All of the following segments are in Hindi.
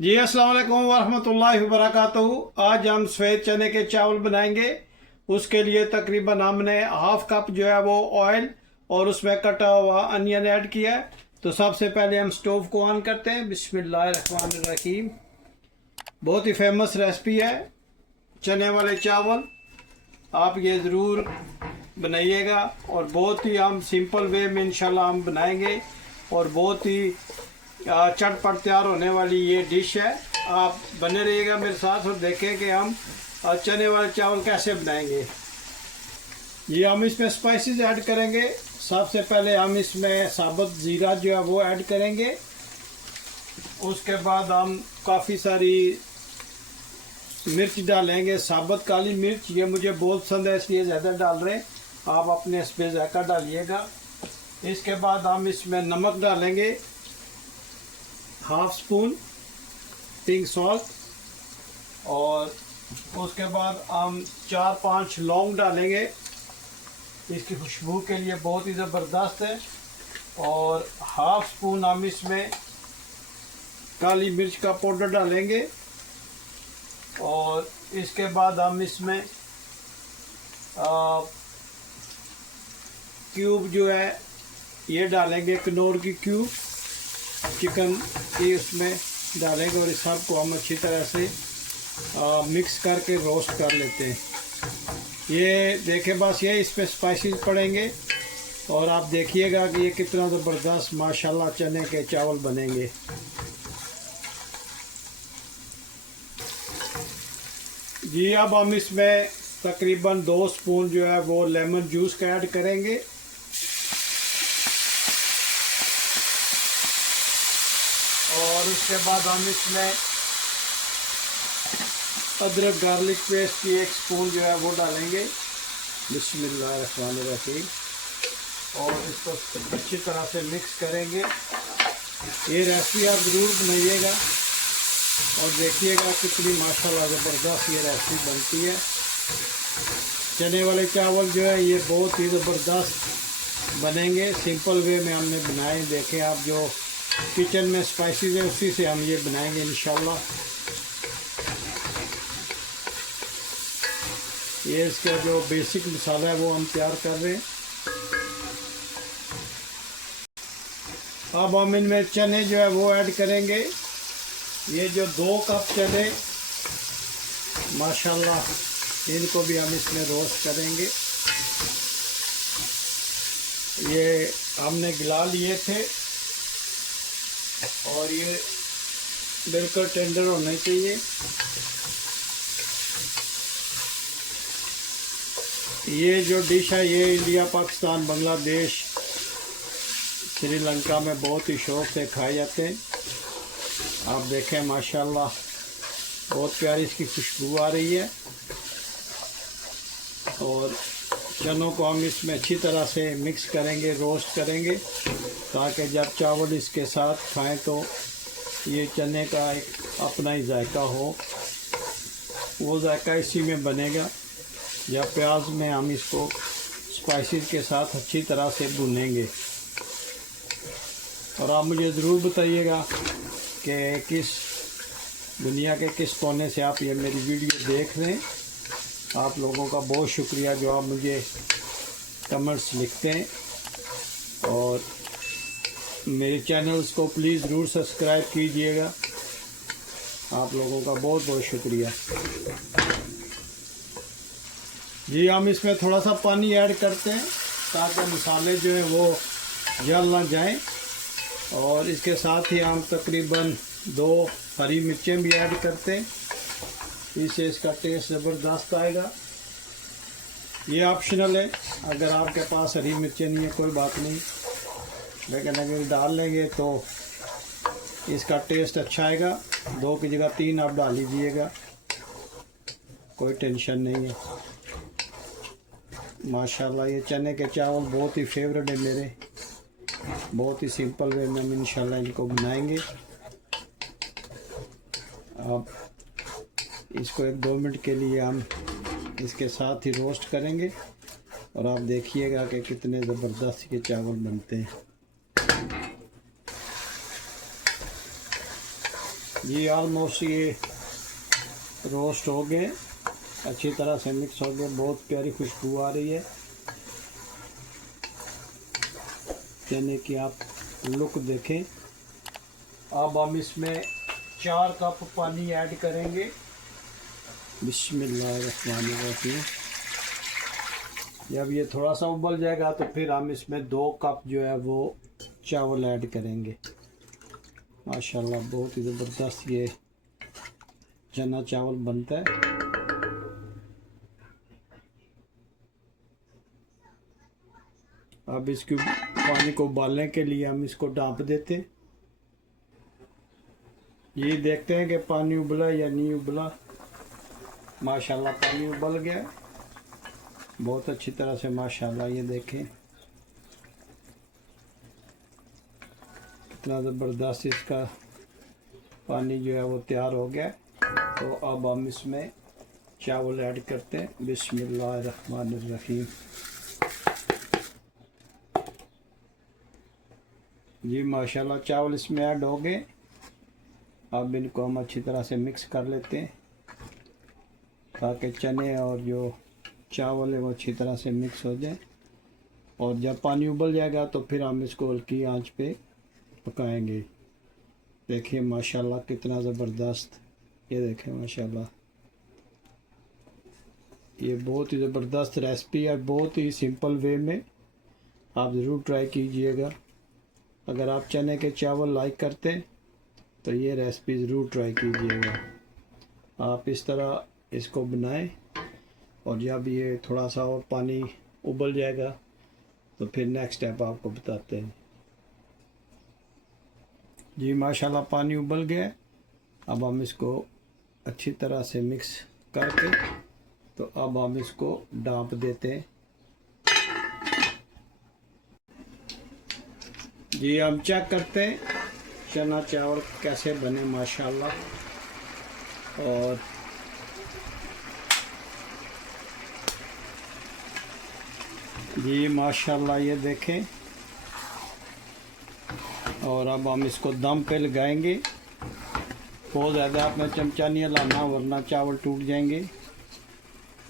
जी अस्सलाम वालेकुम वरहमतुल्लाहि वबरकातुहू। आज हम सफ़ेद चने के चावल बनाएंगे। उसके लिए तकरीबन हमने हाफ कप जो है वो ऑयल और उसमें कटा हुआ अनियन ऐड किया है। तो सबसे पहले हम स्टोव को ऑन करते हैं। बिस्मिल्लाहिर्रहमानिर्रहीम। बहुत ही फेमस रेसिपी है चने वाले चावल, आप ये ज़रूर बनाइएगा। और बहुत ही हम सिंपल वे में इंशाल्लाह हम बनाएंगे और बहुत ही चटपट तैयार होने वाली ये डिश है। आप बने रहिएगा मेरे साथ और देखें कि हम चने वाले चावल कैसे बनाएंगे। ये हम इसमें स्पाइसेस ऐड करेंगे। सबसे पहले हम इसमें साबुत ज़ीरा जो है वो ऐड करेंगे। उसके बाद हम काफ़ी सारी मिर्च डालेंगे, साबुत काली मिर्च। ये मुझे बहुत पसंद है इसलिए ज़्यादा डाल रहे हैं, आप अपने इस पे जायका डालिएगा। इसके बाद हम इसमें नमक डालेंगे, हाफ स्पून पिंक सॉल्ट। और उसके बाद हम 4-5 लौंग डालेंगे, इसकी खुशबू के लिए बहुत ही ज़बरदस्त है। और हाफ स्पून हम इसमें काली मिर्च का पाउडर डालेंगे। और इसके बाद हम इसमें क्यूब जो है ये डालेंगे, कनौर की क्यूब चिकन की उसमें डालेंगे। और इस सब को हम अच्छी तरह से मिक्स करके रोस्ट कर लेते हैं। ये देखें, बस ये इस पर स्पाइसेस पड़ेंगे और आप देखिएगा कि ये कितना ज़बरदस्त माशाल्लाह चने के चावल बनेंगे। जी अब हम इसमें तकरीबन 2 स्पून जो है वो लेमन जूस का ऐड करेंगे। और उसके बाद हम इसमें अदरक गार्लिक पेस्ट की 1 स्पून जो है वो डालेंगे। बिस्मिल्लाहिर्रहमानिर्रहीम। और इसको अच्छी तरह से मिक्स करेंगे। ये रेसिपी आप ज़रूर बनाइएगा और देखिएगा कितनी माशाल्लाह ज़बरदस्त ये रेसिपी बनती है। चने वाले चावल जो है ये बहुत ही ज़बरदस्त बनेंगे। सिंपल वे में हमने बनाए, देखें आप, जो किचन में स्पाइसेस है उसी से हम ये बनाएंगे इंशाल्लाह। ये इसका जो बेसिक मसाला है वो हम तैयार कर रहे हैं। अब हम इनमें चने जो है वो ऐड करेंगे। ये जो 2 कप चने माशाल्लाह, इनको भी हम इसमें रोस्ट करेंगे। ये हमने गिला लिए थे और ये बिल्कुल टेंडर होने चाहिए। ये जो डिश है ये इंडिया, पाकिस्तान, बांग्लादेश, श्रीलंका में बहुत ही शौक से खाए जाते हैं। आप देखें माशाल्लाह बहुत प्यारी इसकी खुशबू आ रही है। और चनों को हम इसमें अच्छी तरह से मिक्स करेंगे, रोस्ट करेंगे, ताकि जब चावल इसके साथ खाएं तो ये चने का एक अपना ही जायका हो। वो जायका इसी में बनेगा जब प्याज में हम इसको स्पाइसेस के साथ अच्छी तरह से भुनेंगे। और आप मुझे ज़रूर बताइएगा कि किस दुनिया के किस कोने से आप ये मेरी वीडियो देख रहे हैं। आप लोगों का बहुत शुक्रिया जो आप मुझे कमेंट्स लिखते हैं। और मेरे चैनल्स को प्लीज़ ज़रूर सब्सक्राइब कीजिएगा। आप लोगों का बहुत बहुत शुक्रिया जी। हम इसमें थोड़ा सा पानी ऐड करते हैं ताकि मसाले जो है वो जल ना जाएं। और इसके साथ ही हम तकरीबन 2 हरी मिर्चें भी ऐड करते हैं, इससे इसका टेस्ट ज़बरदस्त आएगा। ये ऑप्शनल है, अगर आपके पास हरी मिर्चें नहीं है कोई बात नहीं, लेकिन अगर डाल लेंगे तो इसका टेस्ट अच्छा आएगा। 2 की जगह 3 आप डाल लीजिएगा, कोई टेंशन नहीं है। माशाल्लाह ये चने के चावल बहुत ही फेवरेट है मेरे। बहुत ही सिंपल वे में हम इंशाल्लाह इनको बनाएंगे। अब इसको 1-2 मिनट के लिए हम इसके साथ ही रोस्ट करेंगे और आप देखिएगा कि कितने ज़बरदस्त ये चावल बनते हैं। ये ऑलमोस्ट ये रोस्ट हो गए, अच्छी तरह से मिक्स हो गए, बहुत प्यारी खुशबू आ रही है। चने की आप लुक देखें। अब हम इसमें 4 कप पानी ऐड करेंगे। बिस्मिल्लाहिर्रहमानिर्रहीम। जब ये थोड़ा सा उबल जाएगा तो फिर हम इसमें 2 कप जो है वो चावल ऐड करेंगे। माशाल्लाह बहुत ही ज़बरदस्त ये चना चावल बनता है। अब इसके पानी को उबालने के लिए हम इसको ढाँप देते हैं। ये देखते हैं कि पानी उबला या नहीं उबला। माशाल्लाह पानी उबल गया बहुत अच्छी तरह से। माशाल्लाह ये देखें कितना ज़बरदस्त इसका पानी जो है वो तैयार हो गया। तो अब हम इसमें चावल ऐड करते हैं। बिस्मिल्लाहिर्रहमानिर्रहीम। जी माशाल्लाह चावल इसमें ऐड हो गए। अब इनको हम अच्छी तरह से मिक्स कर लेते हैं ताकि चने और जो चावल है वो अच्छी तरह से मिक्स हो जाए। और जब पानी उबल जाएगा तो फिर हम इसको हल्की आंच पे पकाएंगे। देखिए माशाल्लाह कितना ज़बरदस्त, ये देखें माशाल्लाह ये बहुत ही ज़बरदस्त रेसिपी है। बहुत ही सिंपल वे में आप ज़रूर ट्राई कीजिएगा। अगर आप चने के चावल लाइक करते हैं तो ये रेसिपी ज़रूर ट्राई कीजिएगा। आप इस तरह इसको बनाएं और जब ये थोड़ा सा और पानी उबल जाएगा तो फिर नेक्स्ट स्टेप आपको बताते हैं। जी माशाल्लाह पानी उबल गया। अब हम इसको अच्छी तरह से मिक्स करके तो अब हम इसको ढाँप देते हैं। जी हम चेक करते हैं चना चावल कैसे बने माशाल्लाह। और जी माशाल्लाह ये देखें। और अब हम इसको दम पे लगाएंगे। बहुत ज़्यादा आपने चमचा नहीं हिलाना वरना चावल टूट जाएंगे।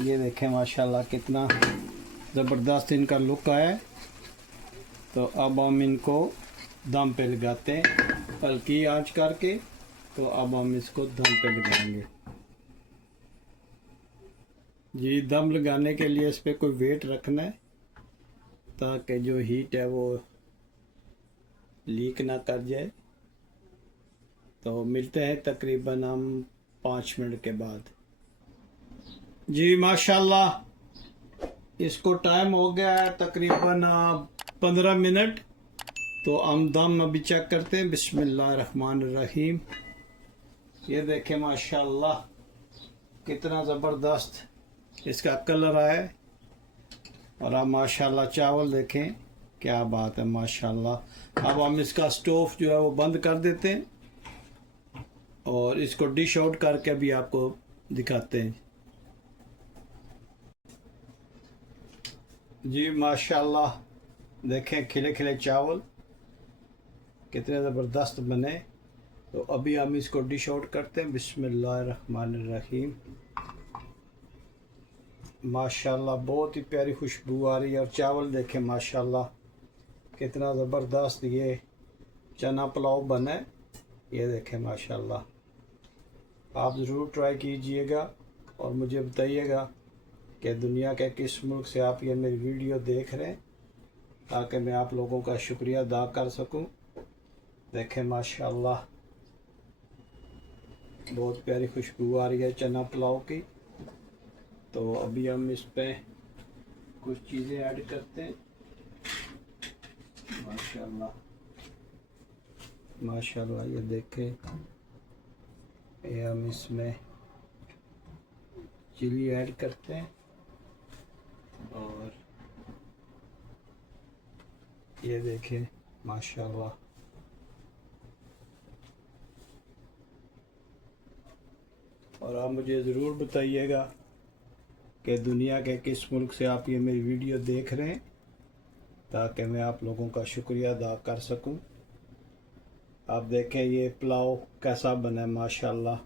ये देखें माशाल्लाह कितना ज़बरदस्त इनका लुक आया। तो अब हम इनको दम पे लगाते हैं हल्की आंच करके। तो अब हम इसको दम पे लगाएंगे। जी दम लगाने के लिए इस पर कोई वेट रखना है ताकि जो हीट है वो लीक ना कर जाए। तो मिलते हैं तकरीबन हम 5 मिनट के बाद। जी माशाल्लाह इसको टाइम हो गया है तकरीबन 15 मिनट। तो हम दम अभी चेक करते हैं। बिस्मिल्लाहिर्रहमानिर्रहीम। ये देखें माशाल्लाह कितना ज़बरदस्त इसका कलर आया है। और आप माशाल्लाह चावल देखें क्या बात है माशाल्लाह। अब हम इसका स्टोव जो है वो बंद कर देते हैं और इसको डिश आउट करके भी आपको दिखाते हैं। जी माशाल्लाह देखें खिले खिले चावल कितने ज़बरदस्त बने। तो अभी हम इसको डिश आउट करते हैं। बिस्मिल्लाहिर्रहमानिर्रहीम। माशाल्लाह बहुत ही प्यारी खुशबू आ रही है। और चावल देखें माशाल्लाह कितना ज़बरदस्त ये चना पुलाव बना है। ये देखें माशाल्लाह आप ज़रूर ट्राई कीजिएगा और मुझे बताइएगा कि दुनिया के किस मुल्क से आप ये मेरी वीडियो देख रहे हैं ताकि मैं आप लोगों का शुक्रिया अदा कर सकूं। देखें माशाल्लाह बहुत प्यारी खुशबू आ रही है चना पुलाव की। तो अभी हम इस पे कुछ चीज़ें ऐड करते हैं। माशाल्लाह माशाल्लाह ये देखें ये हम इसमें चिली ऐड करते हैं। और ये देखें माशाल्लाह और आप मुझे ज़रूर बताइएगा कि दुनिया के किस मुल्क से आप ये मेरी वीडियो देख रहे हैं ताकि मैं आप लोगों का शुक्रिया अदा कर सकूं। आप देखें ये पुलाव कैसा बना है माशाल्लाह।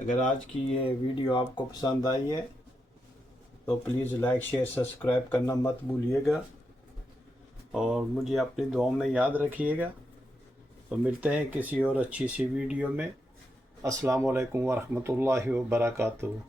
अगर आज की ये वीडियो आपको पसंद आई है तो प्लीज़ लाइक शेयर सब्सक्राइब करना मत भूलिएगा और मुझे अपनी दुआओं में याद रखिएगा। तो मिलते हैं किसी और अच्छी सी वीडियो में। अस्सलाम वालेकुम वरहमतुल्लाहि वबरकातुहू।